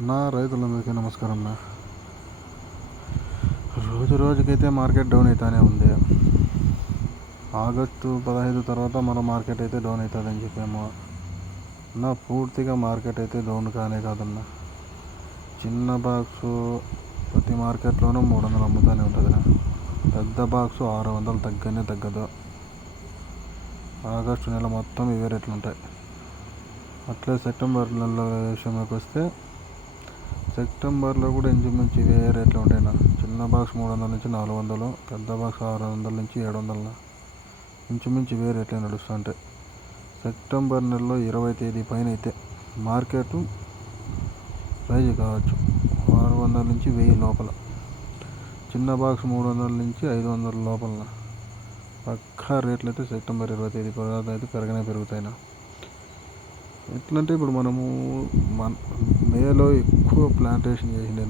నా రైతులందరికీ నమస్కారం. రోజు రోజుకైతే మార్కెట్ డౌన్ అవుతానే ఉంది. ఆగస్టు 15 తర్వాత మన మార్కెట్ అయితే డౌన్ అవుతుందని చెప్పాము. పూర్తిగా మార్కెట్ అయితే డౌన్ కానే కాదన్న. చిన్న బాక్సు ప్రతి మార్కెట్లోనూ 300 అమ్ముతూనే ఉంటుంది. పెద్ద బాక్సు 600 తగ్గనే తగ్గదు. ఆగస్టు నెల మొత్తం ఇవే రేట్లు ఉంటాయి. అట్లే సెప్టెంబర్ నెల విషయంలోకి వస్తే సెప్టెంబర్లో కూడా ఇంచుమించు ఇవే రేట్లు ఉంటాయి. చిన్న బాక్స్ 300 నుంచి 400, పెద్ద బాక్స్ 600 నుంచి 700, ఇంచుమించు ఇవే రేట్లే నడుస్తుంటాయి. సెప్టెంబర్ నెలలో 20 తేదీ పైన అయితే మార్కెట్ రైజ్ కావచ్చు 600 నుంచి 1000 లోపల. చిన్న బాక్స్ 300 నుంచి 500 లోపల పక్కా రేట్లు అయితే సెప్టెంబర్ 20 తేదీ తర్వాత అయితే పెరుగుతాయి. ఎట్లంటే ఇప్పుడు మనము మేలో ఎక్కువ ప్లాంటేషన్ చేసిండే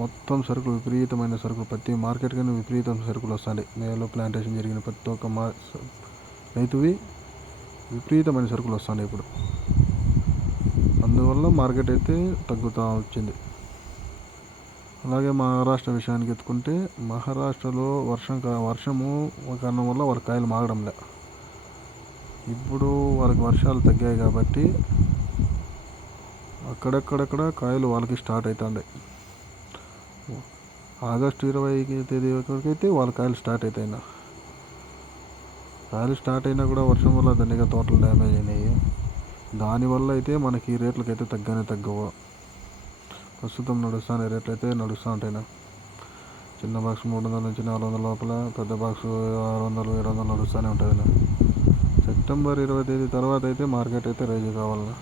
మొత్తం సరుకులు విపరీతమైన సరుకులు ప్రతి మార్కెట్ కానీ విపరీతమైన సరుకులు వస్తాయి. మేలో ప్లాంటేషన్ జరిగిన ప్రతి ఒక్క రైతువి విపరీతమైన సరుకులు వస్తాయి. ఇప్పుడు అందువల్ల మార్కెట్ అయితే తగ్గుతూ వచ్చింది. అలాగే మహారాష్ట్ర విషయానికి ఎత్తుకుంటే మహారాష్ట్రలో వర్షము కారణం వల్ల వాళ్ళ కాయలు మాగడంలే. ఇప్పుడు వాళ్ళకి వర్షాలు తగ్గాయి కాబట్టి అక్కడక్కడ కాయలు వాళ్ళకి స్టార్ట్ అవుతాయి. ఆగస్టు 20 తేదీ వరకైతే వాళ్ళ కాయలు స్టార్ట్ అవుతాయి. కాయలు స్టార్ట్ అయినా కూడా వర్షం వల్ల దండిగా తోటలు డ్యామేజ్ అయినాయి. దానివల్ల అయితే మనకి ఈ రేట్లకైతే తగ్గవు. ప్రస్తుతం నడుస్తున్న రేట్లు అయితే నడుస్తూ ఉంటాయి. చిన్న బాక్స్ 300 నుంచి 400 లోపల, పెద్ద బాక్స్ 600, 700 నడుస్తూనే ఉంటుంది. సెప్టెంబర్ 20 తేదీ తర్వాత అయితే మార్కెట్ అయితే రైజ్ కావాలన్నా.